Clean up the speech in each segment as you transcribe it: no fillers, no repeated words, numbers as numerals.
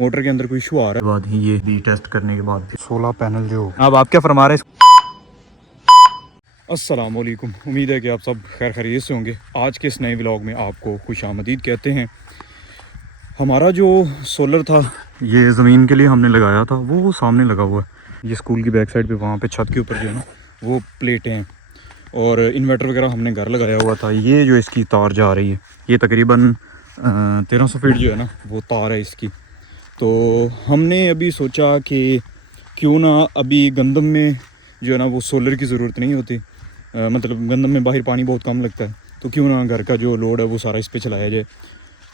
Motor के अंदर कोई इशू आ रहा है, बाद ही ये भी टेस्ट करने के बाद 16 पैनल जो अब आप क्या फरमा रहे हैं। अस्सलाम वालेकुम, उम्मीद है कि आप सब खैर खैरियत से होंगे। आज के इस नए व्लॉग में आपको खुश आमदीद कहते हैं। हमारा जो सोलर था ये ज़मीन के लिए हमने लगाया था, वो सामने लगा हुआ है। ये स्कूल की बैक साइड पे वहाँ पे छत के ऊपर जो है ना वो प्लेटें हैं, और इन्वर्टर वगैरह हमने घर लगाया हुआ था। ये जो इसकी तार जा रही है ये तकरीबन 1300 फीट जो है ना वो तार है इसकी। तो हमने अभी सोचा कि क्यों ना अभी गंदम में जो है ना वो सोलर की ज़रूरत नहीं होती, मतलब गंदम में बाहर पानी बहुत कम लगता है, तो क्यों ना घर का जो लोड है वो सारा इस पे चलाया जाए।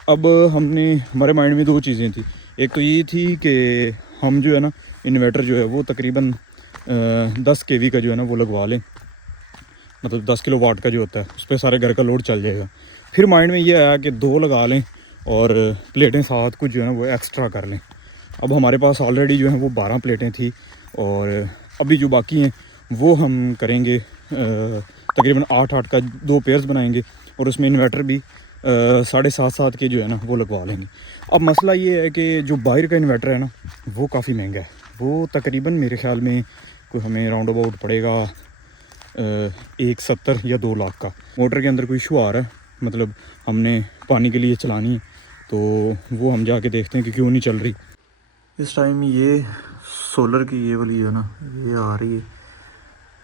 अब हमारे माइंड में दो चीज़ें थी। एक तो ये थी कि हम जो है ना इन्वर्टर जो है वो तकरीबन 10 kV का जो है ना वो लगवा लें, मतलब 10 किलोवाट का जो होता है उस पर सारे घर का लोड चल जाएगा। फिर माइंड में ये आया कि 2 लगा लें और प्लेटें साथ कुछ जो है ना वो एक्स्ट्रा कर लें। अब हमारे पास ऑलरेडी जो है वो 12 प्लेटें थी, और अभी जो बाकी हैं वो हम करेंगे तकरीबन 8-8 का 2 पेयर्स बनाएंगे, और उसमें इन्वर्टर भी 7.5 के जो है ना वो लगवा लेंगे। अब मसला ये है कि जो बाहर का इन्वर्टर है ना वो काफ़ी महंगा है। वो तकरीबन मेरे ख्याल में कोई हमें राउंड अबाउट पड़ेगा 1.70 या 2 लाख का। मोटर के अंदर कोई इशू आ रहा है, मतलब हमने पानी के लिए चलानी है, तो वो हम जाके देखते हैं कि क्यों नहीं चल रही। इस टाइम ये सोलर की ये वाली है ना ये आ रही है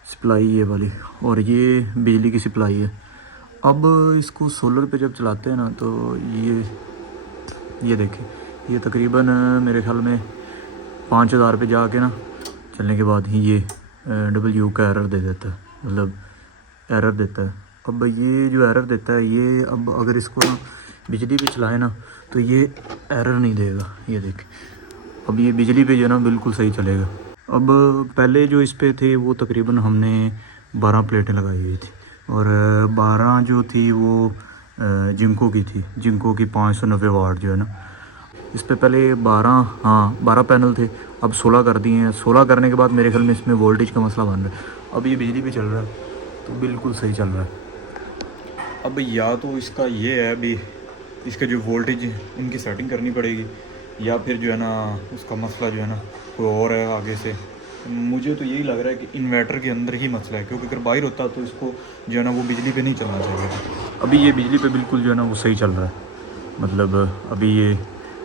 सप्लाई ये वाली, और ये बिजली की सप्लाई है। अब इसको सोलर पे जब चलाते हैं ना तो ये देखें, ये तकरीबन मेरे ख्याल में 5000 पे जाके ना चलने के बाद ही ये डब्ल्यू का एरर दे देता है, मतलब एरर देता है। अब ये जो एरर देता है ये, अब अगर इसको ना बिजली पे चलाए ना तो ये एरर नहीं देगा। ये देखें, अब ये बिजली पे जो है ना बिल्कुल सही चलेगा। अब पहले जो इस पे थे वो तकरीबन हमने 12 प्लेटें लगाई हुई थी, और 12 जो थी वो जिंको की थी, जिंको की 590 वाट जो है ना। इस पे पहले 12 पैनल थे, अब 16 कर दिए हैं। 16 करने के बाद मेरे ख्याल में इसमें वोल्टेज का मसला बन रहा है। अब ये बिजली पे चल रहा है तो बिल्कुल सही चल रहा है। अब या तो इसका ये है अभी इसका जो वोल्टेज इनकी सेटिंग करनी पड़ेगी, या फिर जो है ना उसका मसला जो है ना कोई और है आगे से। मुझे तो यही लग रहा है कि इन्वर्टर के अंदर ही मसला है, क्योंकि अगर बाहर होता तो इसको जो है ना वो बिजली पे नहीं चलना चाहिए था। अभी ये बिजली पे बिल्कुल जो है ना वो सही चल रहा है, मतलब अभी ये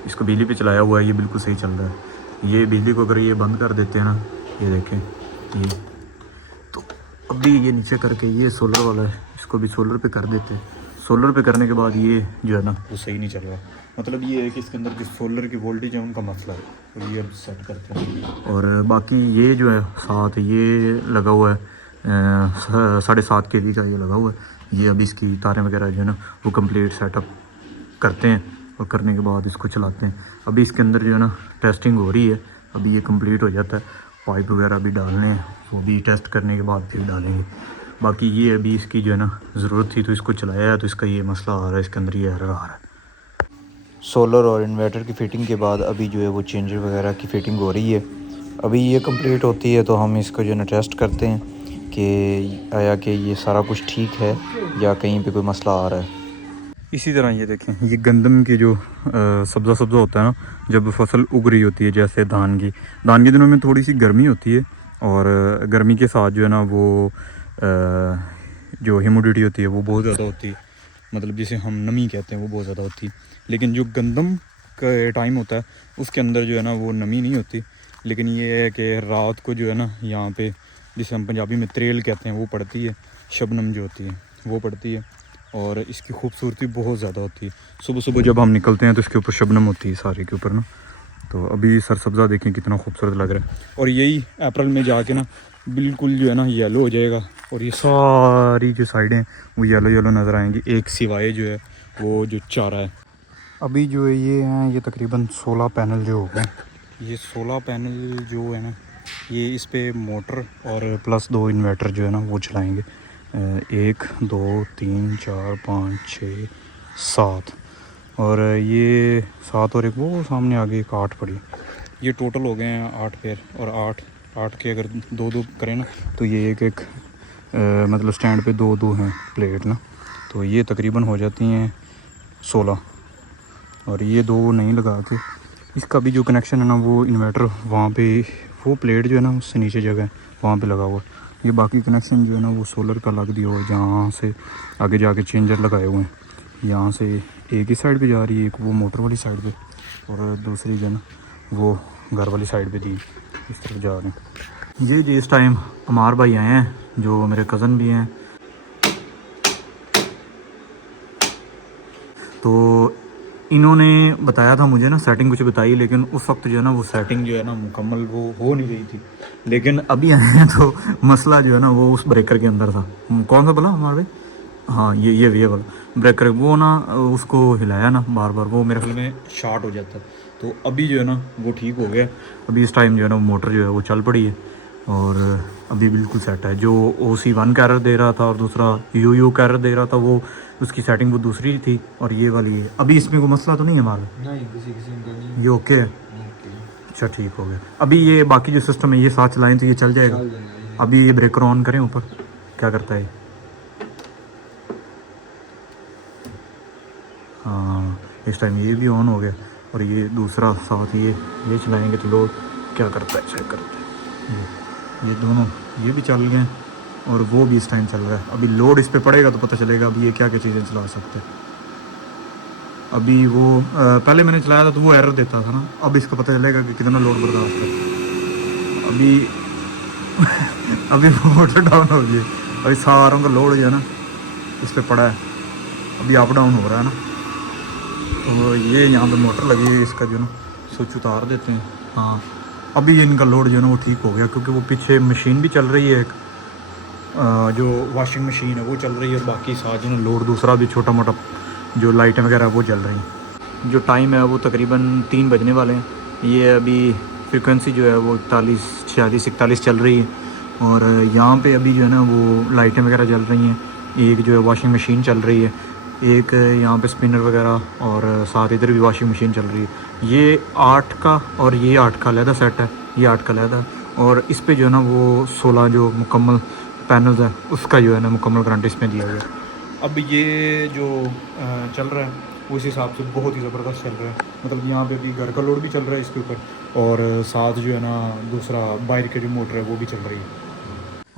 इसको बिजली पे चलाया हुआ है, ये बिल्कुल सही चल रहा है। ये बिजली को अगर ये बंद कर देते हैं ना, ये देखें ये, तो अभी ये नीचे करके ये सोलर वाला है इसको भी सोलर पे कर देते हैं। सोलर पे करने के बाद ये जो है ना वो सही नहीं चल रहा, मतलब ये है कि इसके अंदर जो सोलर की वोल्टेज है उनका मसला है, और ये अब सेट करते हैं। और बाकी ये जो है साथ ये लगा हुआ है 7.5 kV का ये लगा हुआ है। ये अभी इसकी तारें वगैरह जो है ना वो कंप्लीट सेटअप करते हैं, और करने के बाद इसको चलाते हैं। अभी इसके अंदर जो है ना टेस्टिंग हो रही है, अभी ये कंप्लीट हो जाता है, पाइप वगैरह भी डालने हैं, वो भी टेस्ट करने के बाद फिर डालेंगे। बाकी ये अभी इसकी जो है ना ज़रूरत थी तो इसको चलाया है, तो इसका ये मसला आ रहा है, इसके अंदर ये एरर आ रहा है। सोलर और इन्वर्टर की फ़िटिंग के बाद अभी जो है वो चेंजर वगैरह की फ़िटिंग हो रही है। अभी ये कंप्लीट होती है तो हम इसको जो है ना टेस्ट करते हैं कि आया कि ये सारा कुछ ठीक है या कहीं पे कोई मसला आ रहा है। इसी तरह ये देखें, ये गंदम की जो सब्ज़ा होता है ना, जब फसल उग रही होती है, जैसे धान के दिनों में थोड़ी सी गर्मी होती है, और गर्मी के साथ जो है ना वो जो ह्यूमिडिटी होती है वो बहुत ज़्यादा होती है, मतलब जिसे हम नमी कहते हैं वो बहुत ज़्यादा होती है। लेकिन जो गंदम का टाइम होता है उसके अंदर जो है ना वो नमी नहीं होती, लेकिन ये है कि रात को जो है ना यहाँ पे जिसे हम पंजाबी में त्रेल कहते हैं वो पड़ती है, शबनम जो होती है वो पड़ती है, और इसकी खूबसूरती बहुत ज़्यादा होती है। सुबह सुबह जब हम निकलते हैं तो इसके ऊपर शबनम होती है सारे के ऊपर ना, तो अभी सरसब्ज़ा देखें कितना खूबसूरत लग रहा है। और यही अप्रैल में जाके ना बिल्कुल जो है ना येलो हो जाएगा, और ये सारी जो साइडें वो येलो नज़र आएंगी, एक सिवाय जो है वो जो चारा है। अभी जो है ये हैं ये तकरीबन 16 पैनल जो हो गए। ये 16 पैनल जो है ना ये इस पे मोटर और प्लस 2 इन्वर्टर जो है ना वो चलाएंगे। 1 2 3 4 5 6 7, और ये 7 और एक वो सामने आगे एक 8 पड़ी। ये टोटल हो गए हैं 8 पेयर, और 8 के अगर 2 करें ना तो ये एक मतलब स्टैंड पे 2 हैं प्लेट ना, तो ये तकरीबन हो जाती हैं 16। और ये 2 नहीं लगा के इसका भी जो कनेक्शन है ना वो इन्वर्टर वहाँ पे, वो प्लेट जो है ना उससे नीचे जगह है वहाँ पे लगा हुआ है। ये बाकी कनेक्शन जो है ना वो सोलर का लग दिया हुआ है, जहाँ से आगे जाके चेंजर लगाए हुए हैं। यहाँ से एक ही साइड पे जा रही है, एक वो मोटर वाली साइड पे, और दूसरी जो है ना वो घर वाली साइड पे दी, इस तरफ जा रहे हैं। ये जी इस टाइम अमार भाई आए हैं जो मेरे कज़न भी हैं। तो इन्होंने बताया था मुझे ना, सेटिंग कुछ बताई, लेकिन उस वक्त जो है ना वो सेटिंग जो है ना मुकम्मल वो हो नहीं रही थी। लेकिन अभी आए हैं तो मसला जो है ना वो उस ब्रेकर के अंदर था। कौन सा बोला हमारे भाई? हाँ ये वाला ब्रेकर, वो ना उसको हिलाया ना बार बार, वो मेरे ख्याल में शॉर्ट हो जाता। तो अभी जो है ना वो ठीक हो गया। अभी इस टाइम जो है ना मोटर जो है वो चल पड़ी है और अभी बिल्कुल सेट है। जो OC1 का एरर दे रहा था और दूसरा UU का एरर दे रहा था, वो उसकी सेटिंग वो दूसरी थी और ये वाली है। अभी इसमें कोई मसला तो नहीं है हमारा? नहीं, किसी किस्म का नहीं। ये ओके है? अच्छा ठीक हो गया। अभी ये बाकी जो सिस्टम है ये साथ चलाएं तो ये चल जाएगा। अभी ये ब्रेकर ऑन करें ऊपर, क्या करता है? हाँ इस टाइम ये भी ऑन हो गया और ये दूसरा साथ ये चलाएंगे तो लोड क्या करता है चेक करते हैं। ये दोनों ये भी चल गए और वो भी इस टाइम चल रहा है। अभी लोड इस पे पड़ेगा तो पता चलेगा अभी ये क्या क्या चीज़ें चला सकते हैं। अभी वो पहले मैंने चलाया था तो वो एरर देता था ना, अब इसका पता चलेगा कि कितना लोड बर्दाश्त है। अभी अभी मोटर डाउन हो गई, अभी सारों का लोड जो है ना इस पर पड़ा है, अभी अप डाउन हो रहा है ना। तो ये यहाँ पे मोटर लगी है, इसका जो है ना स्विच उतार देते हैं। हाँ अभी इनका लोड जो है ना वो ठीक हो गया, क्योंकि वो पीछे मशीन भी चल रही है एक, जो वॉशिंग मशीन है वो चल रही है, और बाकी साथ जो है लोड दूसरा भी छोटा मोटा जो लाइटें वगैरह वो चल रही हैं। जो टाइम है वो तकरीबन 3 बजने वाले हैं। ये अभी फ्रिक्वेंसी जो है वो 41, 46, 41 चल रही है, और यहाँ पे अभी जो है ना वो लाइटें वगैरह चल रही हैं। एक जो है वॉशिंग मशीन चल रही है, एक यहाँ पे स्पिनर वगैरह, और साथ इधर भी वॉशिंग मशीन चल रही है। ये 8 का और ये 8 का अलहदा सेट है, ये 8 का अलहदा, और इस पे जो है ना वो 16 जो मुकम्मल पैनल्स है उसका जो है ना मुकम्मल गारंटी इसमें दिया गया। अब ये जो चल रहा है उस हिसाब से बहुत ही ज़बरदस्त चल रहा है। मतलब यहाँ पे अभी घर का लोड भी चल रहा है इसके ऊपर, और साथ जो है ना दूसरा बाहर की जो मोटर है वो भी चल रही है।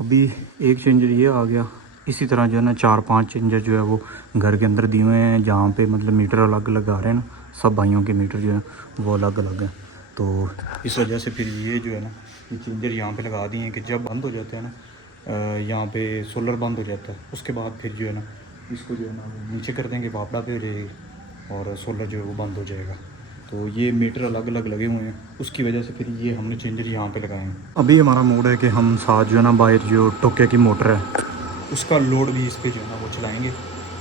अभी एक चेंजर ये आ गया, इसी तरह जो है ना 4-5 चेंजर जो है वो घर के अंदर दिए हुए हैं, जहाँ पे मतलब मीटर अलग अलग आ रहे हैं ना, सब भाइयों के मीटर जो है वो अलग अलग हैं। तो इस वजह से फिर ये जो है ना ये चेंजर यहाँ पे लगा दिए हैं कि जब बंद हो जाते हैं ना, यहाँ पे सोलर बंद हो जाता है, उसके बाद फिर जो है ना इसको जो है ना वो नीचे कर देंगे, वापड़ा पे रहेगी और सोलर जो है वो बंद हो जाएगा। तो ये मीटर अलग अलग लगे हुए हैं, उसकी वजह से फिर ये हमने चेंजर यहाँ पे लगाए हैं। अभी हमारा मोड है कि हम साथ जो है ना बाहर जो टोके की मोटर है उसका लोड भी इस पर जो है ना वो चलाएँगे।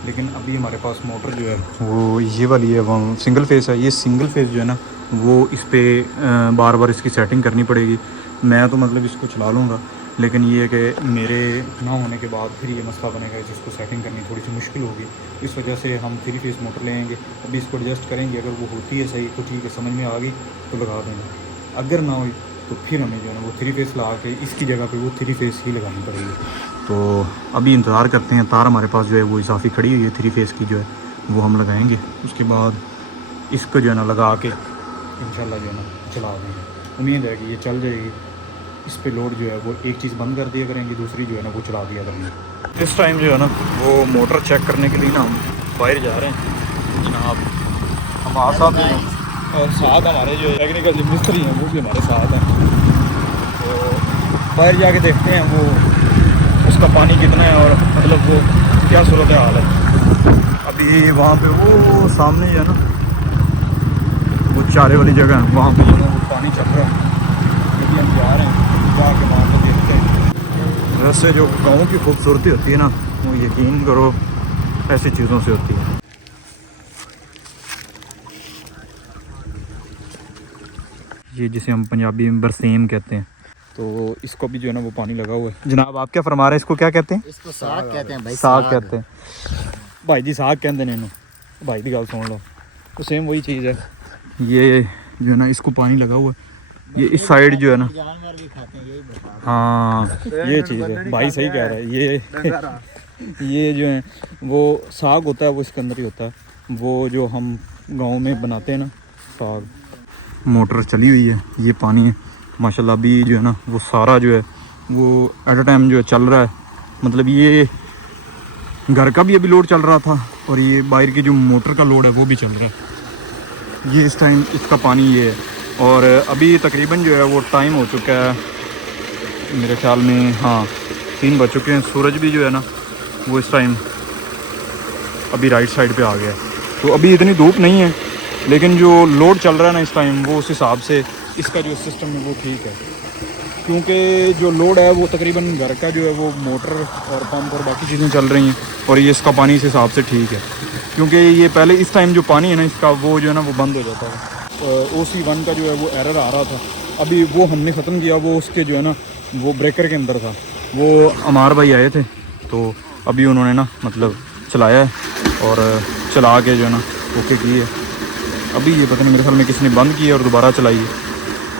लेकिन अभी हमारे पास मोटर जो है वो ये वाली है, वो सिंगल फेस है। ये सिंगल फेस जो है ना वो इस पर बार बार इसकी सेटिंग करनी पड़ेगी। मैं तो मतलब इसको चला लूँगा, लेकिन ये है कि मेरे ना होने के बाद फिर ये मसला बनेगा जिसको सेटिंग करनी थोड़ी सी मुश्किल होगी। इस वजह से हम 3 फेस मोटर लेंगे, अभी इसको एडजस्ट करेंगे। अगर वो होती है सही तो ठीक है, समझ में आ गई तो लगा देंगे, अगर ना हुई तो फिर हमें जो है ना वो 3 फेस लगा के इसकी जगह पे वो 3 फेस ही लगानी पड़ेगी। तो अभी इंतज़ार करते हैं, तार हमारे पास जो है वो इजाफी खड़ी हुई है 3 फेस की जो है वो हम लगाएंगे। उसके बाद इसको जो है ना लगा के इंशाल्लाह जो है ना चला देंगे। उम्मीद है कि ये चल जाएगी। इस पे लोड जो है वो एक चीज़ बंद कर दिया करेंगे, दूसरी जो है ना वो चला दिया करेंगे। इस टाइम जो है ना वो मोटर चेक करने के लिए ना हम बाहर जा रहे हैं जनाब, हमारे साथ हैं और साथ हमारे जो टेक्निकल जो मिस्त्री हैं वो भी हमारे साथ हैं। तो बाहर जाके देखते हैं वो उसका पानी कितना है और मतलब वो क्या सूरत हाल है। अभी वहाँ पे वो सामने जो है ना वो चारे वाली जगह है, वहाँ पे जो है वो पानी चल रहा है। अभी हम जा रहे हैं, जाके वहाँ पर देखते हैं। वैसे जो गाँव की खूबसूरती होती है ना वो यकीन करो ऐसी चीज़ों से होती है। ये जिसे हम पंजाबी में बरसेम कहते हैं, तो इसको भी जो है ना वो पानी लगा हुआ है। जनाब आप क्या फरमा रहे हैं, इसको क्या कहते हैं? इसको साग कहते हैं भाई, साग कहते हैं भाई जी, साग कहते हैं भाई की गल सुन लो, तो सेम वही चीज़ है। ये जो है ना इसको पानी लगा हुआ है, ये इस साइड जो है ना, जानवर भी खाते हैं, यही बता। हाँ ये चीज़ है, भाई सही कह रहा है। ये जो है वो साग होता है वो इसके अंदर ही होता है, वो जो हम गांव में बनाते हैं ना साग, मोटर चली हुई है, ये पानी है माशाल्लाह। अभी जो है ना वो सारा जो है वो एट अ टाइम जो है चल रहा है, मतलब ये घर का भी अभी लोड चल रहा था और ये बाहर की जो मोटर का लोड है वो भी चल रहा है। ये इस टाइम इसका पानी ये है और अभी तकरीबन जो है वो टाइम हो चुका है मेरे ख्याल में, हाँ 3 बज चुके हैं। सूरज भी जो है ना वो इस टाइम अभी राइट साइड पे आ गया है, तो अभी इतनी धूप नहीं है, लेकिन जो लोड चल रहा है ना इस टाइम वो उस हिसाब से इसका जो सिस्टम है वो ठीक है, क्योंकि जो लोड है वो तकरीबन घर का जो है वो मोटर और पंप और बाकी चीज़ें चल रही हैं और ये इसका पानी इस हिसाब से ठीक है, क्योंकि ये पहले इस टाइम जो पानी है ना इसका वो जो है ना वो बंद हो जाता है। OC1 का जो है वो एरर आ रहा था, अभी वो हमने ख़त्म किया, वो उसके जो है ना वो ब्रेकर के अंदर था। वो अमार भाई आए थे तो अभी उन्होंने ना मतलब चलाया है और चला के जो है ना ओके की है। अभी ये पता नहीं मेरे ख्याल में किसने बंद की है और दोबारा चलाई है,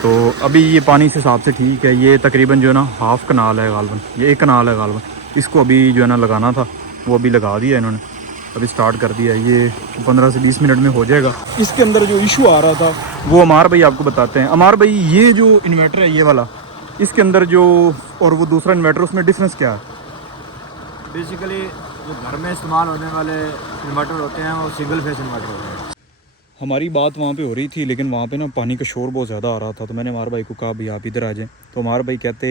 तो अभी ये पानी इस हिसाब से ठीक है। ये तकरीबन जो है ना हाफ़ कनाल है गालबन, ये 1 कनाल है गालबन, इसको अभी जो है ना लगाना था वो अभी लगा दिया इन्होंने, अभी स्टार्ट कर दिया है। ये 15 से 20 मिनट में हो जाएगा। इसके अंदर जो इशू आ रहा था वो अमार भाई आपको बताते हैं। अमार भाई ये जो इन्वर्टर है ये वाला, इसके अंदर जो और वो दूसरा इन्वर्टर उसमें डिफरेंस क्या है? बेसिकली जो घर में इस्तेमाल होने वाले इन्वर्टर होते हैं वो सिंगल फेस इन्वर्टर होते हैं। हमारी बात वहाँ पे हो रही थी, लेकिन वहाँ पे ना पानी का शोर बहुत ज़्यादा आ रहा था, तो मैंने अमार भाई को कहा भाई आप इधर आ जाएं, तो अमार भाई कहते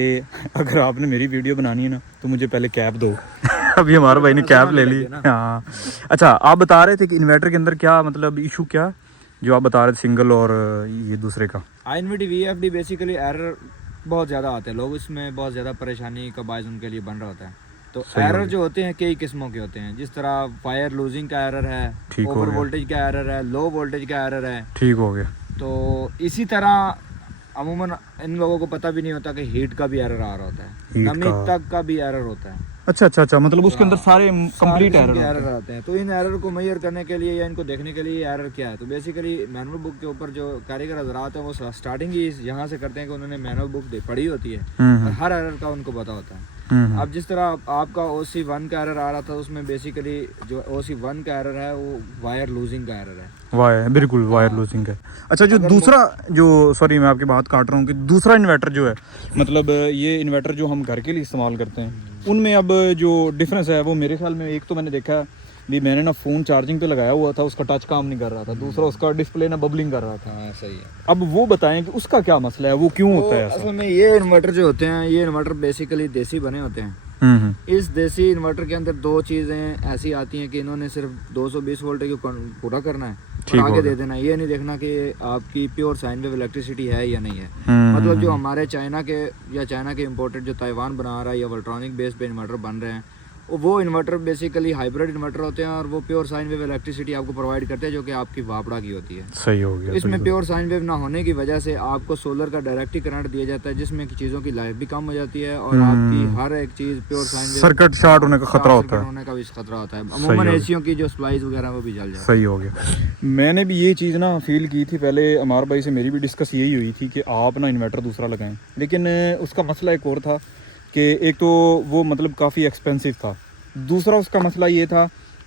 अगर आपने मेरी वीडियो बनानी है ना तो मुझे पहले कैब दो। अभी हमारे भाई ने कैब ले ली। हाँ अच्छा, आप बता रहे थे कि इन्वर्टर के अंदर क्या मतलब इशू क्या जो आप बता रहे थे सिंगल और ये दूसरे का? INVT VFD बेसिकली एरर बहुत ज़्यादा आते हैं, लोग इसमें बहुत ज़्यादा परेशानी का बायस उनके लिए बन रहा होता है। तो एरर जो होते हैं कई किस्मों के होते हैं, जिस तरह फायर लूजिंग का एरर है, ओवर वोल्टेज का एरर है, लो वोल्टेज का एरर है। ठीक हो गया। तो इसी तरह अमूमन इन लोगों को पता भी नहीं होता कि हीट का भी एरर आ रहा होता है, नमी तक का भी एरर होता है। अच्छा, मतलब उसके अंदर सारे कंप्लीट एरर आते हैं। तो इन एरर को मेजर करने के लिए या इनको देखने के लिए एरर क्या है, तो बेसिकली मैनुअल बुक के ऊपर जो कारीगर हजरात हैं वो स्टार्टिंग ही यहाँ से करते हैं कि उन्होंने मैनुअल बुक पढ़ी होती है और हर एरर का उनको पता होता है। अब जिस तरह आपका OC1 का एरर आ रहा था, उसमें बेसिकली जो OC1 का एरर है वो वायर लूजिंग का एरर है। बिल्कुल वायर लूजिंग है। अच्छा, जो दूसरा जो सॉरी मैं आपकी बात काट रहा हूँ कि दूसरा इन्वर्टर जो है मतलब ये इन्वर्टर जो हम घर के लिए इस्तेमाल करते हैं उनमें अब जो डिफरेंस है वो मेरे ख्याल में एक तो मैंने देखा भी, मैंने ना फ़ोन चार्जिंग पे लगाया हुआ था, उसका टच काम नहीं कर रहा था, दूसरा उसका डिस्प्ले ना बबलिंग कर रहा था। हाँ सही है। अब वो बताएं कि उसका क्या मसला है, वो क्यों होता है ऐसा? असल में ये इन्वर्टर जो होते हैं ये इन्वर्टर बेसिकली देसी बने होते हैं। इस देसी इन्वर्टर के अंदर 2 चीज़ें ऐसी आती हैं कि इन्होंने सिर्फ 220 वोल्ट को पूरा करना है और आगे दे देना है, ये नहीं देखना कि आपकी प्योर साइन वेव इलेक्ट्रिसिटी है या नहीं है। मतलब जो हमारे चाइना के इम्पोर्टेड जो ताइवान बना रहा है या वोल्ट्रॉनिक बेस पे इन्वर्टर बन रहे हैं, वो इन्वर्टर बेसिकली हाइब्रिड इन्वर्टर होते हैं और वो प्योर साइन वेव इलेक्ट्रिसिटी आपको प्रोवाइड करते हैं जो कि आपकी वापड़ा की होती है। सही हो गया। इसमें प्योर साइन वेव ना होने की वजह से आपको सोलर का डायरेक्ट ही करंट दिया जाता है, जिसमें की चीज़ों की लाइफ भी कम हो जाती है और आपकी हर एक चीज़ pure sine wave circuit short होने का खतरा होता है, होने का भी खतरा होता है। अमूमन एसियों की जो सप्लाईज वगैरह वो भी जल जाए। सही हो गया। मैंने भी ये चीज़ ना फील की थी पहले, अमार भाई से मेरी भी डिस्कस यही हुई थी कि आप ना इन्वर्टर दूसरा लगाएं, लेकिन उसका मसला एक और था कि एक तो वो मतलब काफ़ी एक्सपेंसिव था, दूसरा उसका मसला ये था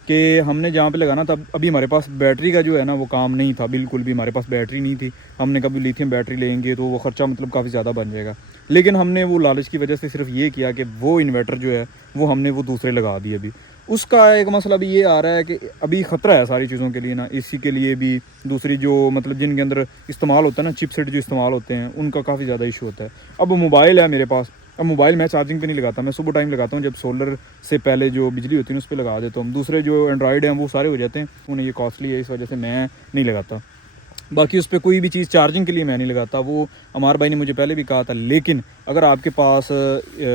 कि हमने जहाँ पे लगाना था अभी हमारे पास बैटरी का जो है ना वो काम नहीं था, बिल्कुल भी हमारे पास बैटरी नहीं थी। हमने कभी लिथियम बैटरी लेंगे तो वो ख़र्चा मतलब काफ़ी ज़्यादा बन जाएगा, लेकिन हमने वो लालच की वजह से सिर्फ ये किया कि वो इन्वर्टर जो है वो हमने वो दूसरे लगा दिए। अभी उसका एक मसला भी ये आ रहा है कि अभी ख़तरा है सारी चीज़ों के लिए ना, इसी के लिए भी दूसरी जो मतलब जिनके अंदर इस्तेमाल होता है ना चिपसेट जो इस्तेमाल होते हैं उनका काफ़ी ज़्यादा इशू होता है। अब मोबाइल है मेरे पास, अब मोबाइल मैं चार्जिंग पे नहीं लगाता, मैं सुबह टाइम लगाता हूँ जब सोलर से पहले जो बिजली होती है उस पर लगा देता हूँ। दूसरे जो एंड्रॉयड हैं वो सारे हो जाते हैं, उन्हें ये कॉस्टली है इस वजह से मैं नहीं लगाता। बाकी उस पर कोई भी चीज़ चार्जिंग के लिए मैं नहीं लगाता, वो अमार भाई ने मुझे पहले भी कहा था। लेकिन अगर आपके पास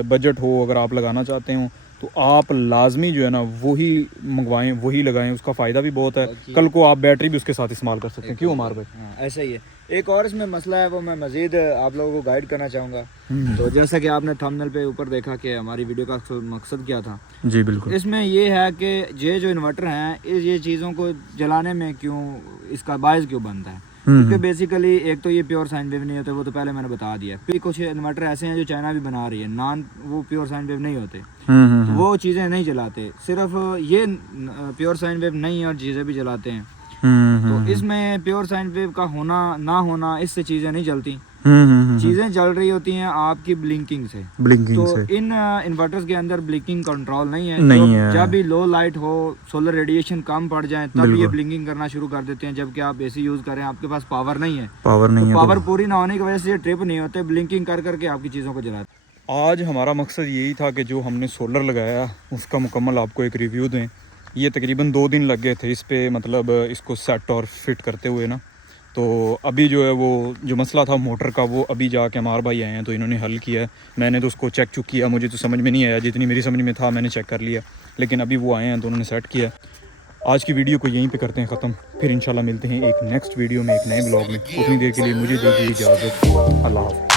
बजट हो, अगर आप लगाना चाहते हो तो आप लाजमी जो है ना वही मंगवाएं, वही लगाएं, उसका फ़ायदा भी बहुत है। कल को आप बैटरी भी उसके साथ इस्तेमाल कर सकते हैं। क्यों अमार भाई? हाँ ऐसा ही है। एक और इसमें मसला है वो मैं मज़ीद आप लोगों को गाइड करना चाहूँगा। तो जैसा कि आपने थंबनेल पे ऊपर देखा कि हमारी वीडियो का मकसद क्या था। जी बिल्कुल। इसमें ये है कि ये जो इन्वर्टर हैं ये चीज़ों को जलाने में क्यों इसका बायस क्यों बनता है, क्योंकि बेसिकली एक तो ये प्योर साइन वेव नहीं होते, वो तो पहले मैंने बता दिया। फिर कुछ इन्वर्टर ऐसे हैं जो चाइना भी बना रही है, वो प्योर साइन वेव नहीं होते, तो वो चीज़ें नहीं जलाते। सिर्फ ये प्योर साइन वेव नहीं और चीज़ें भी जलाते हैं। तो इसमें प्योर साइन वेव का होना ना होना, इससे चीज़ें नहीं जलती। चीज़ें जल रही होती हैं आपकी ब्लिंकिंग से। ब्लिंकिंग तो से इन इन्वर्टर्स के अंदर ब्लिंकिंग कंट्रोल नहीं है। नहीं है। जब भी लो लाइट हो, सोलर रेडिएशन कम पड़ जाए, तब ये ब्लिंकिंग करना शुरू कर देते हैं। जबकि आप एसी यूज करें, आपके पास पावर नहीं है, पावर नहीं है, पावर पूरी ना होने की वजह से ये ट्रिप नहीं होते, ब्लिंकिंग कर करके आपकी चीज़ों को जलाते। आज हमारा मकसद यही था कि जो हमने सोलर लगाया उसका मुकम्मल आपको एक रिव्यू दें। ये तकरीबन 2 दिन लग गए थे इस पे, मतलब इसको सेट और फिट करते हुए ना। तो अभी जो है वो जो मसला था मोटर का, वो अभी जाके हमारे भाई आए हैं तो इन्होंने हल किया है। मैंने तो उसको चेक चुक किया, मुझे तो समझ में नहीं आया, जितनी मेरी समझ में था मैंने चेक कर लिया, लेकिन अभी वो आए हैं तो उन्होंने सेट किया। आज की वीडियो को यहीं पे करते हैं ख़त्म, फिर इंशाल्लाह मिलते हैं एक नेक्स्ट वीडियो में, एक नए ब्लॉग में। उतनी देर के लिए मुझे दीजिए इजाज़त। अल्लाह हाफ़िज़।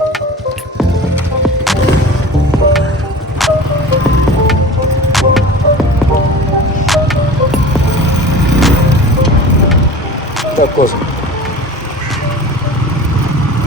Cosa.